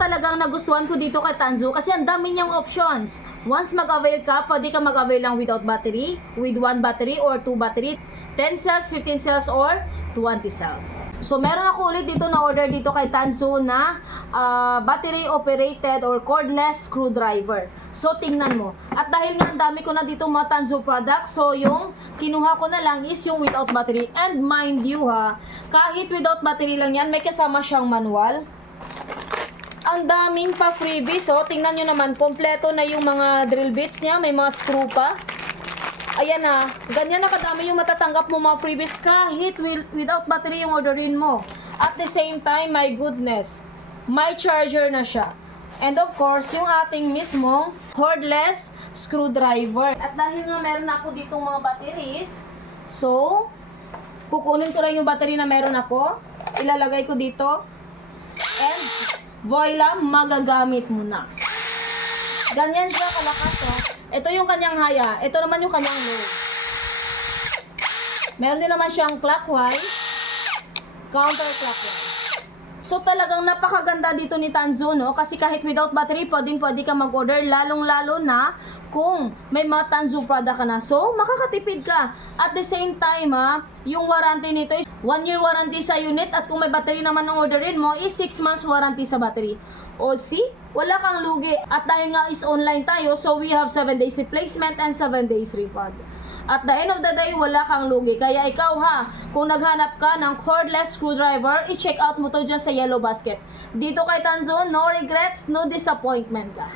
talagang nagustuhan ko dito kay Tanzu kasi ang dami niyang options. Once mag-avail ka, pwede ka mag-avail lang without battery, with 1 battery or 2 battery, 10 cells, 15 cells, or 20 cells. So, meron ako ulit dito na order dito kay Tanzu na battery operated or cordless screwdriver. So, tingnan mo. At dahil nga ang dami ko na dito mga Tanzu products, so yung kinuha ko na lang is yung without battery. And mind you ha, kahit without battery lang yan, may kasama siyang manual. Ang daming pa freebies, so tingnan nyo naman, kompleto na yung mga drill bits niya, may mga screw pa. Ayan na, ganyan na kadami yung matatanggap mo mga freebies kahit without battery yung orderin mo. At the same time, my goodness, may charger na siya. And of course, yung ating mismong cordless screwdriver. At dahil nga meron ako ditong mga batteries, so, kukunin ko lang yung battery na meron ako, ilalagay ko dito, and voila, magagamit mo na. Ganyan siya kalakas, oh. Ito yung kanyang haya. Ito naman yung kanyang low. Meron din naman siyang clockwise, counterclockwise. So talagang napakaganda dito ni Tanzu, no? Kasi kahit without battery, pwede ka mag-order. Lalong-lalo na kung may mga Tanzu product ka na. So, makakatipid ka. At the same time, yung warranty nito is 1 year warranty sa unit. At kung may battery naman ng orderin mo, is 6 months warranty sa battery. O see, wala kang lugi. At dahil nga is online tayo, so we have 7 days replacement and 7 days refund. At the end of the day, wala kang lugi. Kaya ikaw kung naghanap ka ng cordless screwdriver, i-check out mo to dyan sa yellow basket. Dito kay Tanzu, no regrets, no disappointment ka.